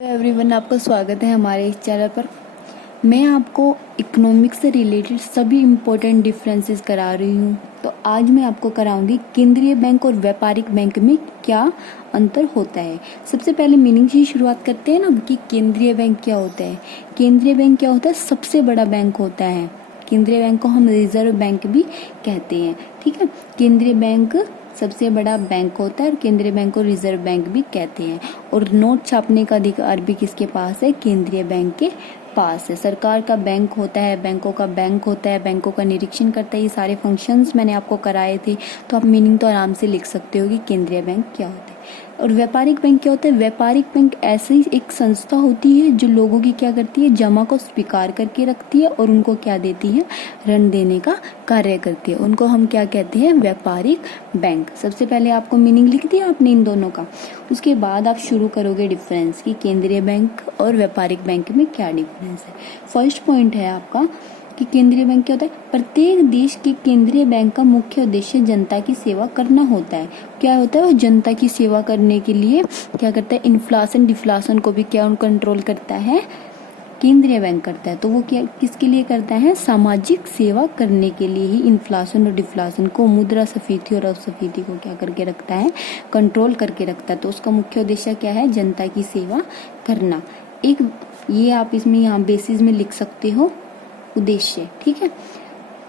Everyone, आपका स्वागत है हमारे इस चैनल पर। मैं आपको इकोनॉमिक्स से रिलेटेड सभी इम्पोर्टेंट डिफरेंसेस करा रही हूँ। तो आज मैं आपको कराऊंगी केंद्रीय बैंक और व्यापारिक बैंक में क्या अंतर होता है। सबसे पहले मीनिंग से शुरुआत करते हैं ना कि केंद्रीय बैंक क्या होता है। केंद्रीय बैंक क्या होता है? सबसे बड़ा बैंक होता है। केंद्रीय बैंक को हम रिजर्व बैंक भी कहते हैं। ठीक है, केंद्रीय बैंक सबसे बड़ा बैंक होता है और केंद्रीय बैंक को रिजर्व बैंक भी कहते हैं। और नोट छापने का अधिकार भी किसके पास है? केंद्रीय बैंक के पास है। सरकार का बैंक होता है, बैंकों का बैंक होता है, बैंकों का निरीक्षण करता है। ये सारे फंक्शंस मैंने आपको कराए थे, तो आप मीनिंग तो आराम से लिख सकते हो कि केंद्रीय बैंक क्या होता है। और व्यापारिक बैंक क्या होता है? व्यापारिक बैंक ऐसी एक संस्था होती है जो लोगों की क्या करती है? जमा को स्वीकार करके रखती है और उनको क्या देती है? ऋण देने का कार्य करती है। उनको हम क्या कहते हैं? व्यापारिक बैंक। सबसे पहले आपको मीनिंग लिख दिया आपने इन दोनों का, उसके बाद आप शुरू करोगे डिफरेंस कि केंद्रीय बैंक और व्यापारिक बैंक में क्या डिफरेंस है। फर्स्ट पॉइंट है आपका कि केंद्रीय बैंक क्या होता है? प्रत्येक देश के केंद्रीय बैंक का मुख्य उद्देश्य जनता की सेवा करना होता है। क्या होता है? वो जनता की सेवा करने के लिए क्या करता है? इन्फ्लेशन डिफ्लेशन को भी क्या कंट्रोल करता है? केंद्रीय बैंक करता है। तो वो क्या किसके लिए करता है? सामाजिक सेवा करने के लिए ही इन्फ्लेशन और डिफ्लेशन को, मुद्रास्फीति और अपस्फीति को क्या करके रखता है? कंट्रोल करके रखता है। तो उसका मुख्य उद्देश्य क्या है? जनता की सेवा करना। एक ये आप इसमें यहाँ बेसिस में लिख सकते हो उद्देश्य। ठीक है।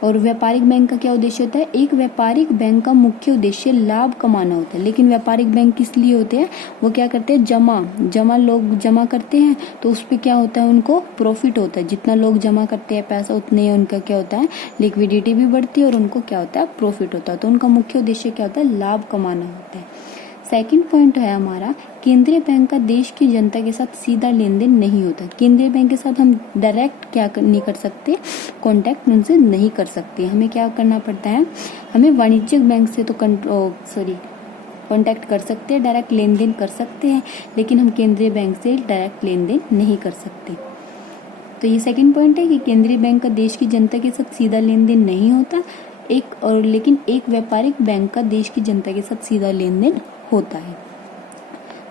और व्यापारिक बैंक का क्या उद्देश्य होता है? एक व्यापारिक बैंक का मुख्य उद्देश्य लाभ कमाना होता है। लेकिन व्यापारिक बैंक किस लिए होते हैं? वो क्या करते हैं? जमा लोग जमा करते हैं, तो उस पर क्या होता है? उनको प्रॉफिट होता है। जितना लोग जमा करते हैं पैसा, उतने उनका क्या होता है? लिक्विडिटी भी बढ़ती है और उनको क्या होता है? प्रॉफिट होता है। तो उनका मुख्य उद्देश्य क्या होता है? लाभ कमाना होता है। सेकंड पॉइंट है हमारा, केंद्रीय बैंक का देश की जनता के साथ सीधा लेन देन नहीं होता। केंद्रीय बैंक के साथ हम डायरेक्ट नहीं कर सकते, कांटेक्ट उनसे नहीं कर सकते। हमें क्या करना पड़ता है? हमें वाणिज्यिक बैंक से तो कांटेक्ट कर सकते हैं, डायरेक्ट लेन देन कर सकते हैं, लेकिन हम केंद्रीय बैंक से डायरेक्ट लेन देन नहीं कर सकते। तो ये सेकंड पॉइंट है कि केंद्रीय बैंक का देश की जनता के साथ सीधा लेन देन नहीं होता। लेकिन एक व्यापारिक बैंक का देश की जनता के साथ सीधा लेन देन होता है।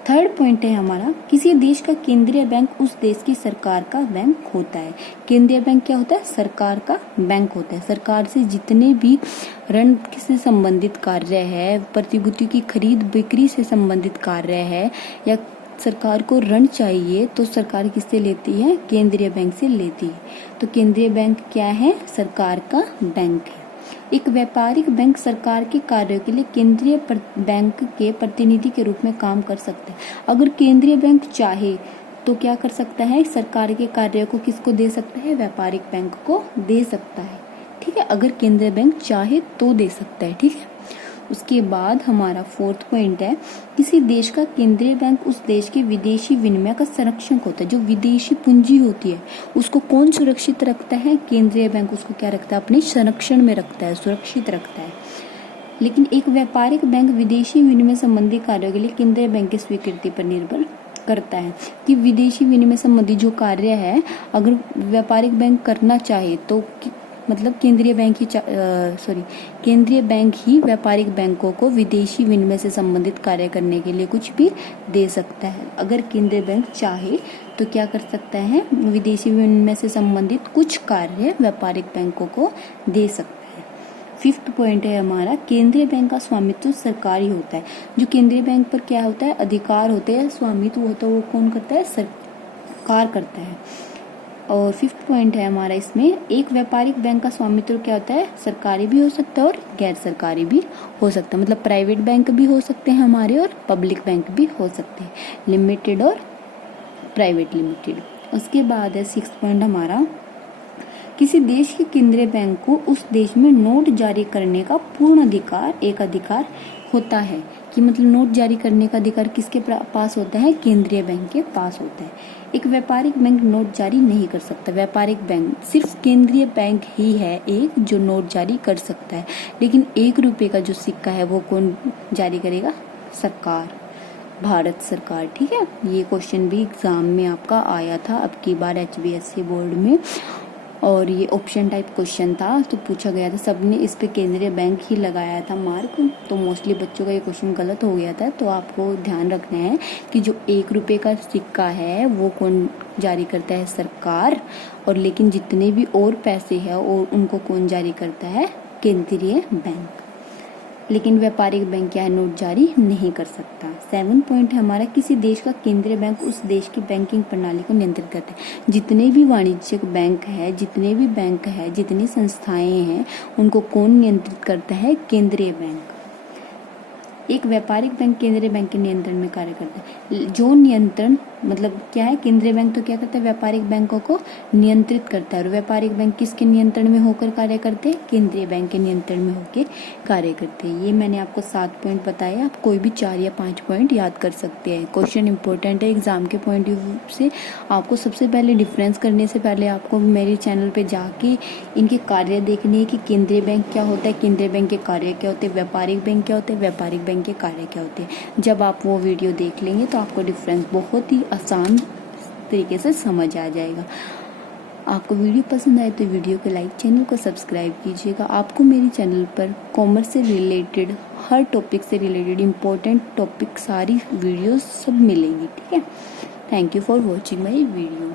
थर्ड पॉइंट है हमारा, किसी देश का केंद्रीय बैंक उस देश की सरकार का बैंक होता है। केंद्रीय बैंक क्या होता है? सरकार का बैंक होता है। सरकार से जितने भी ऋण से संबंधित कार्य है, प्रतिभूति की खरीद बिक्री से संबंधित कार्य है, या सरकार को ऋण चाहिए, तो सरकार किससे लेती है? केंद्रीय बैंक से लेती है। तो केंद्रीय बैंक क्या है? सरकार का बैंक है। एक व्यापारिक बैंक सरकार के कार्यों के लिए केंद्रीय बैंक के प्रतिनिधि के रूप में काम कर सकता है। अगर केंद्रीय बैंक चाहे तो क्या कर सकता है? सरकार के कार्यों को किसको दे सकता है? व्यापारिक बैंक को दे सकता है। ठीक है, अगर केंद्रीय बैंक चाहे तो दे सकता है। ठीक है। उसके बाद हमारा फोर्थ पॉइंट है, किसी देश का केंद्रीय बैंक उस देश के विदेशी विनिमय का संरक्षक होता है। जो विदेशी पूंजी होती है उसको कौन सुरक्षित रखता है? केंद्रीय बैंक उसको क्या रखता है? अपने संरक्षण में रखता है, सुरक्षित रखता है। लेकिन एक व्यापारिक बैंक विदेशी विनिमय संबंधी कार्यों के लिए केंद्रीय बैंक की स्वीकृति पर निर्भर करता है कि विदेशी विनिमय संबंधी जो कार्य है अगर व्यापारिक बैंक करना चाहे तो मतलब केंद्रीय बैंक ही व्यापारिक बैंकों को विदेशी विनिमय से संबंधित कार्य करने के लिए कुछ भी दे सकता है। अगर केंद्रीय बैंक चाहे तो क्या कर सकता है? विदेशी विनिमय से संबंधित कुछ कार्य व्यापारिक बैंकों को दे सकता है। फिफ्थ पॉइंट है हमारा, केंद्रीय बैंक का स्वामित्व सरकारी होता है। जो केंद्रीय बैंक पर क्या होता है? अधिकार होते हैं, स्वामित्व होता है, वो कौन करता है? सरकार करता है। और फिफ्थ पॉइंट है हमारा इसमें, एक व्यापारिक बैंक का स्वामित्व क्या होता है? सरकारी भी हो सकता है और गैर सरकारी भी हो सकता है। मतलब प्राइवेट बैंक भी हो सकते हैं हमारे और पब्लिक बैंक भी हो सकते हैं, लिमिटेड और प्राइवेट लिमिटेड। उसके बाद है सिक्स्थ पॉइंट हमारा, किसी देश के केंद्रीय बैंक को उस देश में नोट जारी करने का पूर्ण अधिकार होता है। कि मतलब नोट जारी करने का अधिकार किसके पास होता है? केंद्रीय बैंक के पास होता है। एक व्यापारिक बैंक नोट जारी नहीं कर सकता। व्यापारिक बैंक सिर्फ केंद्रीय बैंक ही है एक जो नोट जारी कर सकता है। लेकिन 1 रुपए का जो सिक्का है वो कौन जारी करेगा? सरकार, भारत सरकार। ठीक है, ये क्वेश्चन भी एग्जाम में आपका आया था अब की बार HBSC बोर्ड में। और ये ऑप्शन टाइप क्वेश्चन था, तो पूछा गया था, सबने इस पे केंद्रीय बैंक ही लगाया था मार्क, तो मोस्टली बच्चों का ये क्वेश्चन गलत हो गया था। तो आपको ध्यान रखना है कि जो 1 रुपये का सिक्का है वो कौन जारी करता है? सरकार। और लेकिन जितने भी और पैसे हैं और उनको कौन जारी करता है? केंद्रीय बैंक। लेकिन व्यापारिक बैंक क्या है? नोट जारी नहीं कर सकता। 7 पॉइंट है हमारा, किसी देश का केंद्रीय बैंक उस देश की बैंकिंग प्रणाली को नियंत्रित करता है। जितने भी वाणिज्यिक बैंक है, जितने भी बैंक है, जितनी संस्थाएं हैं, उनको कौन नियंत्रित करता है? केंद्रीय बैंक। एक व्यापारिक बैंक केंद्रीय बैंक के नियंत्रण में कार्य करता है। जो नियंत्रण मतलब क्या है? केंद्रीय बैंक तो क्या करता है? व्यापारिक बैंकों को नियंत्रित करता है। और व्यापारिक बैंक किसके नियंत्रण में होकर कार्य करते हैं? केंद्रीय बैंक के नियंत्रण में होकर कार्य करते हैं। ये मैंने आपको 7 पॉइंट बताए, आप कोई भी 4 या 5 पॉइंट याद कर सकते हैं। क्वेश्चन इंपॉर्टेंट है एग्जाम के पॉइंट ऑफ व्यू से। आपको सबसे पहले डिफरेंस करने से पहले आपको मेरे चैनल पे जाके इनके कार्य देखने हैं कि केंद्रीय बैंक क्या होता है, केंद्रीय बैंक के कार्य क्या होते हैं, व्यापारिक बैंक क्या होते हैं, व्यापारिक बैंक के कार्य क्या होते हैं। जब आप वो वीडियो देख लेंगे तो आपको डिफरेंस बहुत ही आसान तरीके से समझ आ जाएगा। आपको वीडियो पसंद आए तो वीडियो को लाइक, चैनल को सब्सक्राइब कीजिएगा। आपको मेरे चैनल पर कॉमर्स से रिलेटेड, हर टॉपिक से रिलेटेड इम्पोर्टेंट टॉपिक सारी वीडियोस सब मिलेंगी, ठीक है। Thank you for watching my video.